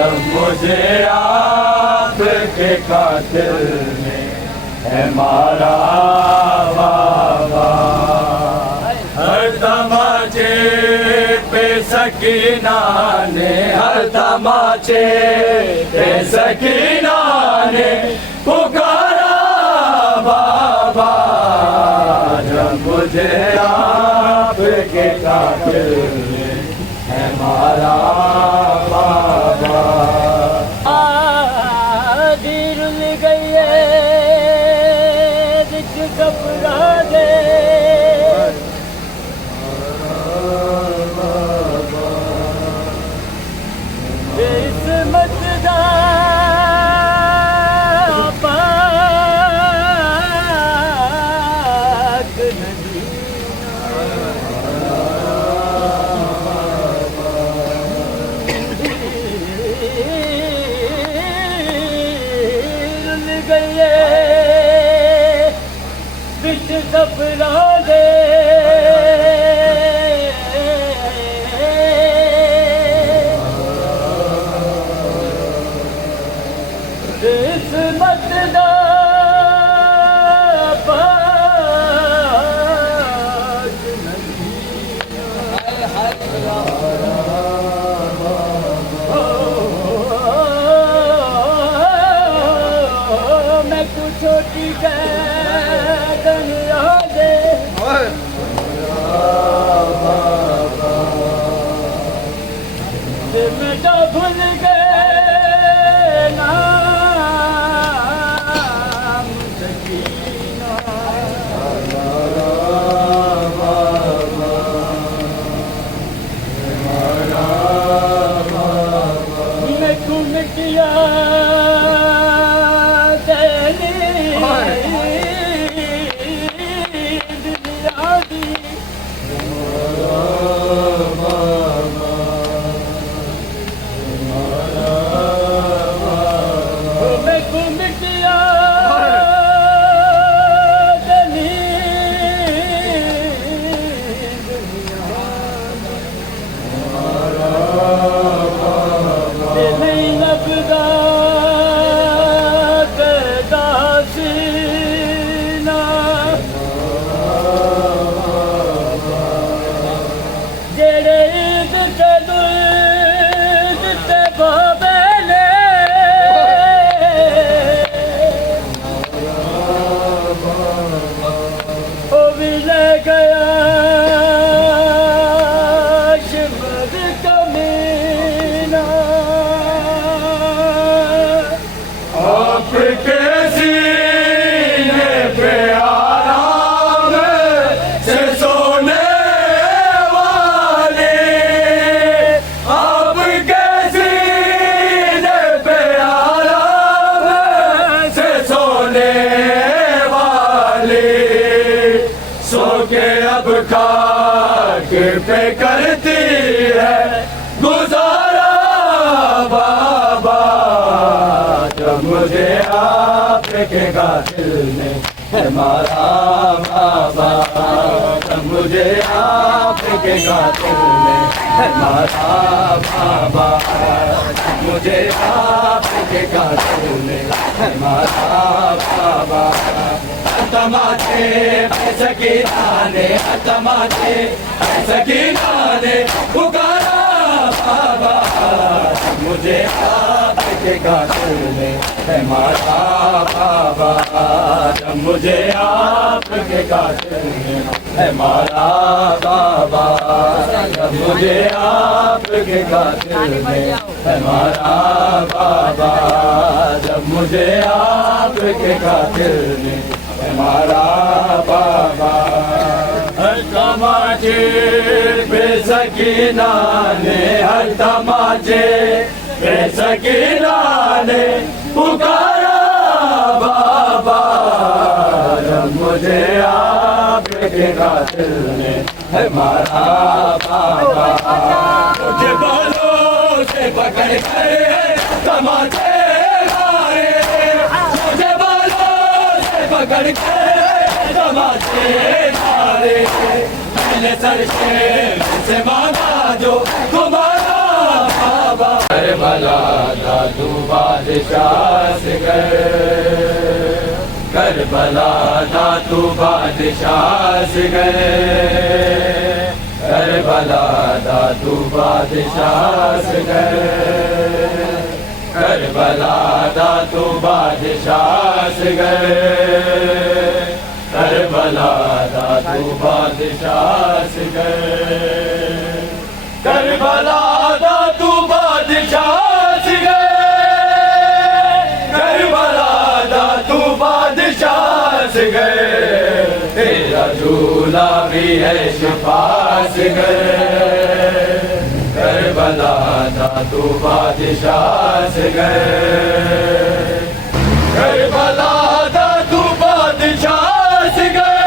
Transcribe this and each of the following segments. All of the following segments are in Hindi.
मुझे आपके कातिल ने है मारा बाबा। हर तमाचे पे सकीना ने, हर तमाचे पे सकीना ने पुकारा बाबा। जब मुझे आपके कातिल ने है मारा बाबा। रुल गई घबरा दे किस्मत दा पाक रुल गई बिच घबरा दे किस्मत दा पाक मैं तू छोटी दुनिया दे बेटा भूल गए नाम सकीना। मैं खून किया पे करती है गुजारा बाबा। जब मुझे आपके कातिल ने है मारा बाबा। जब मुझे आपके कातिल ने है मारा बाबा। मुझे आपके कातिल ने है मारा बाबा। तमाचे सकीना ने, तमाचे सकीना ने पुकारा बाबा। मुझे आपके कातिल ने है मारा बाबा। जब मुझे आपके कातिल ने है मारा बाबा। जब मुझे आपके कातिल ने है मारा बाबा। जब मुझे आपके कातिल ने हमारा बाबा। हर तमाचे पे सकीना ने, हर तमाचे पे सकीना ने पुकारा बाबा। जब मुझे आपके कातिल ने है मारा बाबा। मुझे बालों से पकड़ कर तमाचे मारे, मुझे पकड़ के तमाचे मारे। मैंने सर से मांगा जो तुम्हारा करबला दा तू बादशाह से गए, करबला दा तू बादशाह से गए, करबला दा तू बादशाह से गए, करबला दा तू बादशाह से गए, करबला दा तू बादशाह से गए, करबला दा तू बादशाह से गए, करबला दा तू बादशाह से गए, तेरा झूला भी है शिफा से गए, करबला दा तू बादशाह से गए, करबला दा तू बादशाह से गए,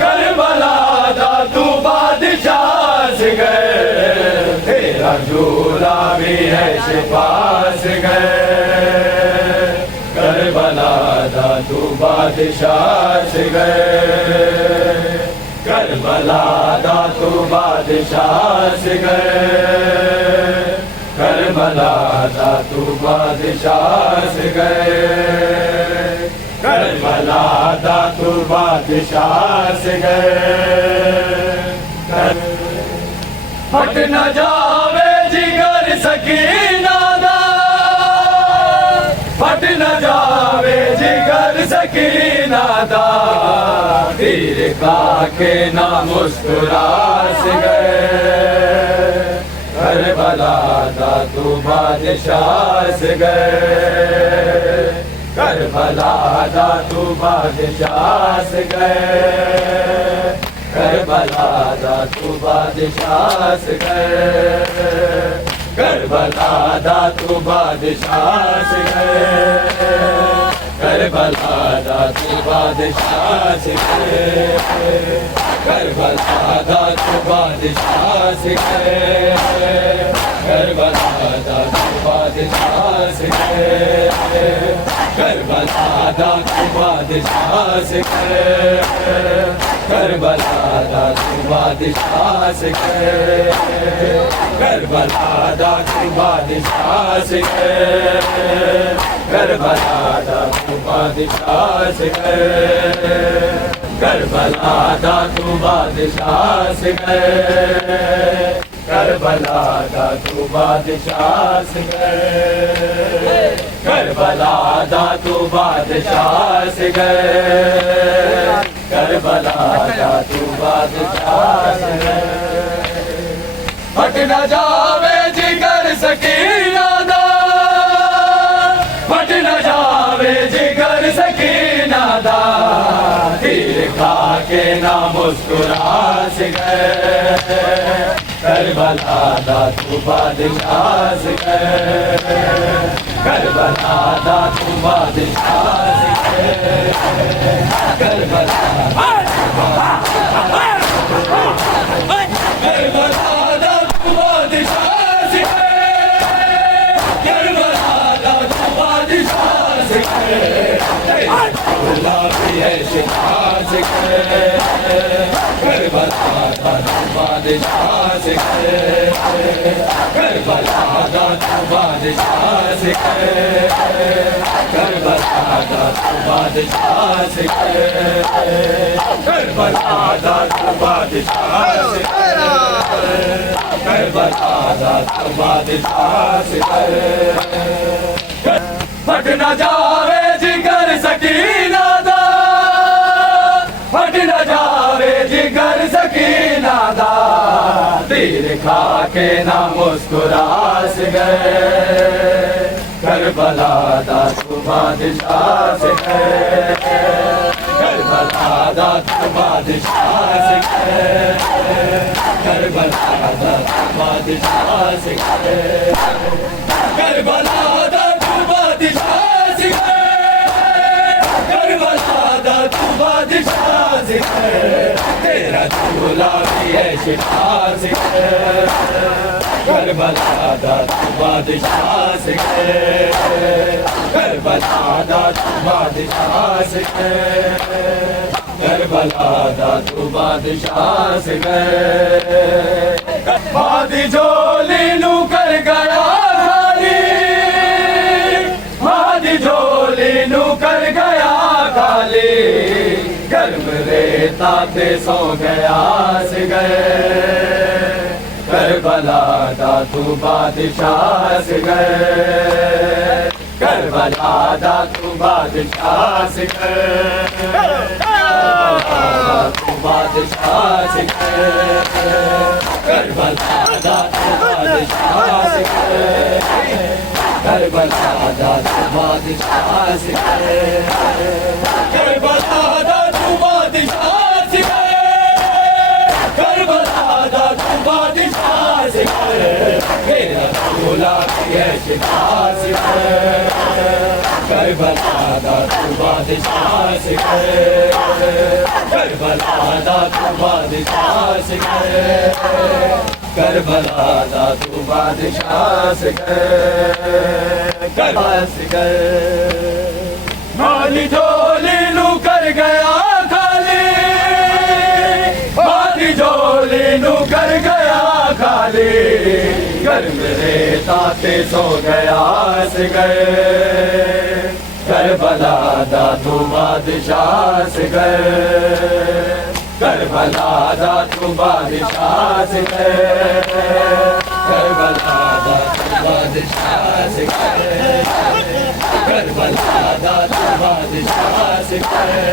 करबला दा तू बादशाह से गए, तेरा झूला भी है शिफा से गए, करबला दा तू बादशाह से गए, करबला दा तू बादशाह से गए, करबला दा तू बादशाह से गए, करबला दा तू बादशाह से गए, फट न जावे जिगर सकीना दा, फट न जावे जिगर सकीना दा, तीर खा के ना मुस्कुरा से गए, करबला दा तू बादशाह से गए, करबला दा तू बादशाह से गए, करबला दा तू बादशाह से गए, करबला दा तू बादशाह से गए, करबला दा तू बादशाह से गए, करबला दा तू बादशाह से गए, करबला दा तू बादशाह से गए, करबला दा तू बादशाह से गए, करबला दा तू बादशाह से गए, करबला दा तू बादशाह से गए, करबला दा तू बादशाह से गए, करबला दा तू बादशाह से गए, करबला दा तू बादशाह से गए, करबला दा तू बादशाह से गए, करबला दा तू बादशाह से गए, फट न जावे जिगर सकीना दा, फट न जावे जिगर सकीना दा, तीर खा के ना मुस्कुरा से गए, करबला दा तू बादशाह से गए, करबला दा तू बादशाह से गए, करबला करबला दा तू बादशाह से गए, करबला दा तू बादशाह से गए, झूला भी है शिफा से गए, करबला दा तू बादशाह से गए, करबला दा तू बादशाह से गए, करबला दा तू बादशाह से गए, करबला दा तू बादशाह से गए, करबला दा तू बादशाह से गए, फट न जावे जिगर सकीना दा, फट न जावे जिगर सकीना दा, तीर खा के ना मुस्कुरा से गए, करबला दा तू बादशाह से गए, करबला दा तू बादशाह से गए, करबला दा तू बादशाह से गए, करबला दा तू बादशाह से गए, करबला दा तू बादशाह से गए, तेरा झूला भी है शिफा से गए, करबला दा तू बादशाह से गए, करबला दा तू बादशाह से गए, करबला दा तू बादशाह से गए, बादी झोली नू कर गया खाली, बादी झोली नू कर गया खाली, गर्म रेता ते सो गया से गए, करबला दा तू बादशाह से गए, करबला दा तू बादशाह से गए, तू बादशाह से गए, करबला दा तू बादशाह से गए, करबला दा तू बादशाह से गए, करबला दा तू बादशाह से गए, करबला दा तू बादशाह से गए, मेरा रसूला की है शिफा से गए, करबला दा तू बादशाह से गए, करबला दा तू बादशाह से गए, करबला दा तू बादशाह से गए, करबला से गए, माली झोली नू कर गया खाली, माली झोली नू कर गया खाली, गर्म रेता ते सो गया से गए, करबला दा तू बादशाह से गए, करबला दा तू बादशाह से गए, करबला दा तू बादशाह से गए, करबला दा तू बादशाह से गए,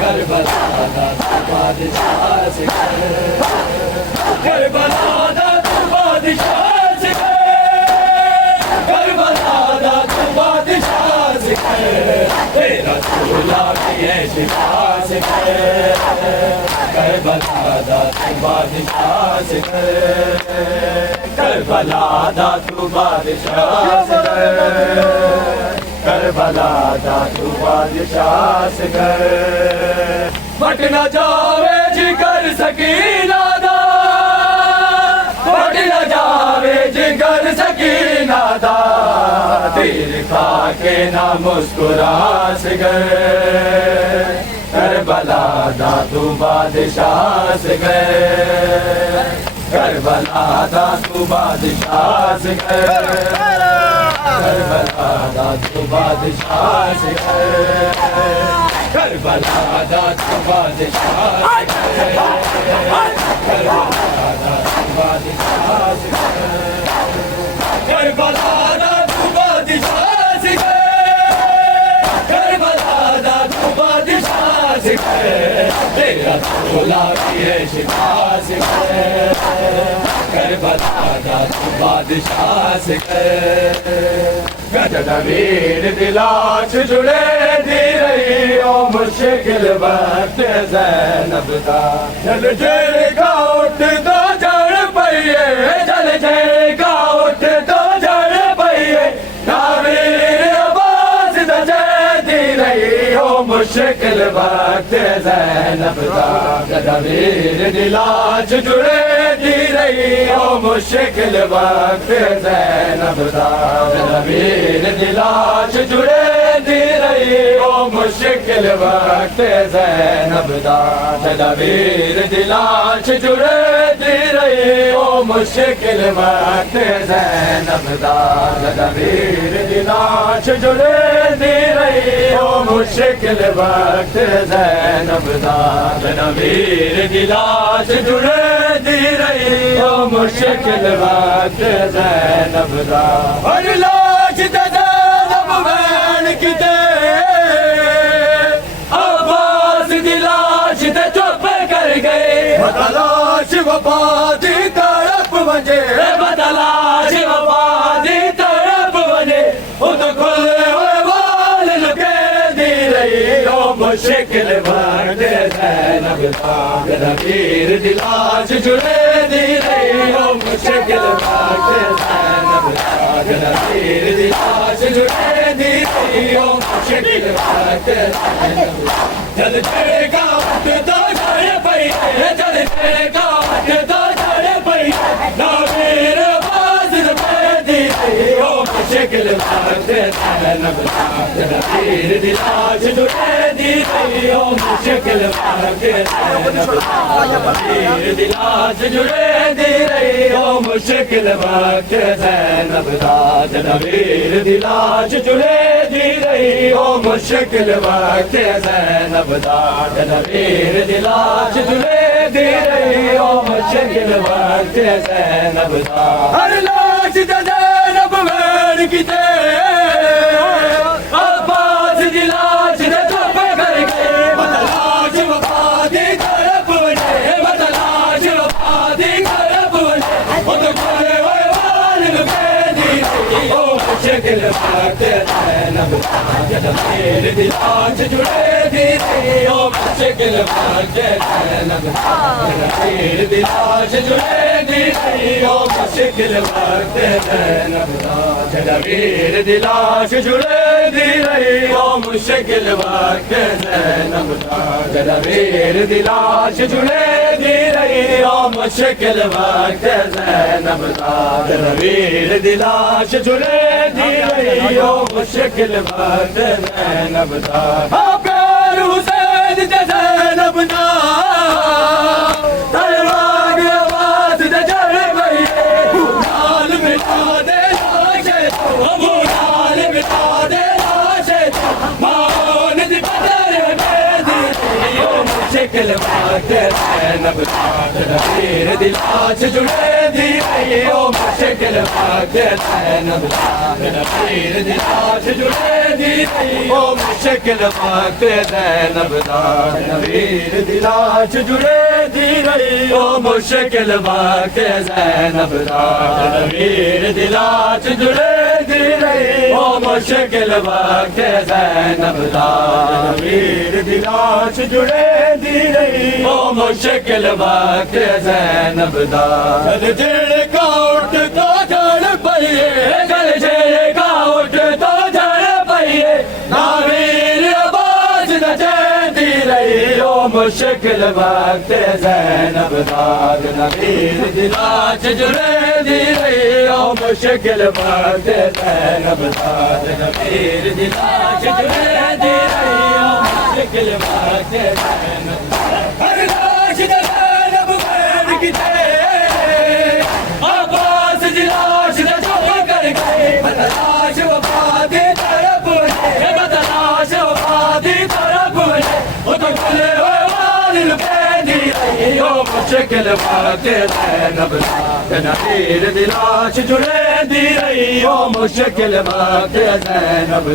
करबला दा तू बादशाह से गए, करबला दा तू बादशाह से गए, करबला दा तू बादशाह से गए, तेरा रसूला की है शिफा से गए, करबला दा तू बादशाह से गए, करबला दा तू बादशाह से गए, करबला दा तू बादशाह से गए, बट न जावे जिगर सकीना दा, बट न जावे जिगर सकीना दा, तीर खा के ना मुस्कुरा से गए, करबला दा तू बादशाह से गए, करबला दा तू बादशाह से गए, करबला दा तू बादशाह से गए, करबला दा तू बादशाह से गए, करबला दा तू बादशाह से गए, करबला दा तू बादशाह से गए, करबला दा तू बादशाह से गए, तेरा रसूला की है शिफा से गए, करबला दा तू बादशाह से गए, गजनवीर दिलाच जुड़े दी रही ओ मुश्किल वक्त ज़ैनब दा, जल झेगा उठ दो जड़ पइए, जल झेगा उठ दो जड़ पइए, नावीर आवाज़ दजे दी रही ओ मुश्किल वक्त ज़ैनब दा, गजनवीर दिलाच जुड़े दी रही ओ मुश्किल वक्त ज़ैनब दा, गजनवीर दिलाच जुड़े दी रही ओ मुश्किल वक्त ज़ैनब दा, गजनवीर दिलाच जुड़े दी रही ओ मुश्किल वक्त ज़ैनब दा, गजनवीर दिलाच जुड़े दी रही ओ मुश्किल वक्त ज़ैनब दा, गजनवीर दिलाच जुड़े दी रही ओ मुश्किल वक्त ज़ैनब दा, और लाश ते ज़ैनब वैन किते, अब्बास दी लाश ते चुप कर गए, बदलाश वफा दी तड़प वजे, बदलाश वफा दी तड़प वजे, उद खुले हुए वाल लुके दी रही ओ मुश्किल वक्त ज़ैनब दा, गजनवीर दिलाच जुड़े दी रही ओ मुश्किल वक्त ज़ैनब दा, गजनवीर दिलाच जुड़े दी रही ओ मुश्किल वक्त ज़ैनब दा, जल झेगा उठ दो जड़ पइए, जल झेगा उठ दो जड़ पइए, नावीर आवाज़ दजे दी रही ओ मुश्किल वक्त ज़ैनब दा, गजनवीर दिलाच जुड़े दी रही ओ मुश्किल वक्त ज़ैनब दा, गजनवीर दिलाच जुड़े दी रही ओ मुश्किल वक्त ज़ैनब दा जनवीर दी लाश जुड़े दी रही ओ मुश्किल वक्त ज़ैनब दा जनवीर दी लाश जुड़े दी रही ओ मुश्किल वक्त ज़ैनब दा हर लाश दा ज़ैनब वेड़ किते अब्बास दी लाश दे चुप कर गए बदलाश वफा दी तरफ वजे बदलाश वफा दी तरफ वजे ओ तो कोले ओए वालिद बेदी ओ मुश्किल वक्त ज़ैनब जनवीर दी लाश जुड़े दी रही ओ मुश्किल वक्त ज़ैनब जनवीर दी लाश जुड़े दी रही ओ मुश्किल वक्त ज़ैनब जनवीर दी लाश जुड़े दी रही ओ मुश्किल वक्त ज़ैनब जनवीर दी लाश जुड़े दी रही ओ मुश्किल वक्त ज़ैनब जनवीर दी लाश जुड़े दी रही ओ मुश्किल वक्त ज़ैनब प्यार हुसैन ते ज़ैनब दा तलवार आवाज़ दे जड़ पई नाल मिटा दे लाशे अबू नाल मिटा दे लाशे मौन दी बदर बेदी ओ मुश्किल वक्त ज़ैनब जनवीर दी लाश जुड़े दी रही ओ मुश्किल वक्त ज़ैनब जनवीर दी लाश जुड़े दी रही ओ मुश्किल वक्त ज़ैनब जनवीर दी लाश जुड़े दी रही ओ मुश्किल वक्त ज़ैनब जनवीर दी लाश जुड़े दी रही ओ मुश्किल वक्त ज़ैनब जनवीर दी लाश जुड़े दी रही ओ मुश्किल वक्त ज़ैनब जल जेड़े का उठ तो जड़ पइए जल जेड़े का उठ तो जड़ पइए नावीर आवाज़ न दी रही ओ मुश्किल वक्त ज़ैनब जनवीर दी लाश जुड़े दी रही ओ मुश्किल वक्त ज़ैनब जनवीर दी लाश जुड़े दी रही ओ मुश्किल वक्त ज़ैनब हर लाश दा ज़ैनब वेड़ किते अब्बास दी लाश दे चुप कर गए बदलाश वफा दी तरफ वजे बदलाश वफा दी तरफ वजे ओ तो कोले ओए वालिद बेदी रही ओ मुश्किल वक्त ज़ैनब जनवीर दी लाश जुड़े दी रही ओ मुश्किल वक्त ज़ैनब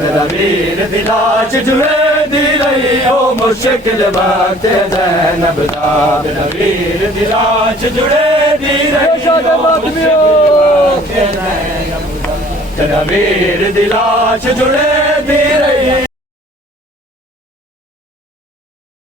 जनवीर दी लाश जुड़े दी रही ओ मुश्किल वक्त ज़ैनब जनवीर दी लाश जुड़े दी रही जनवीर दी लाश जुड़े दी रही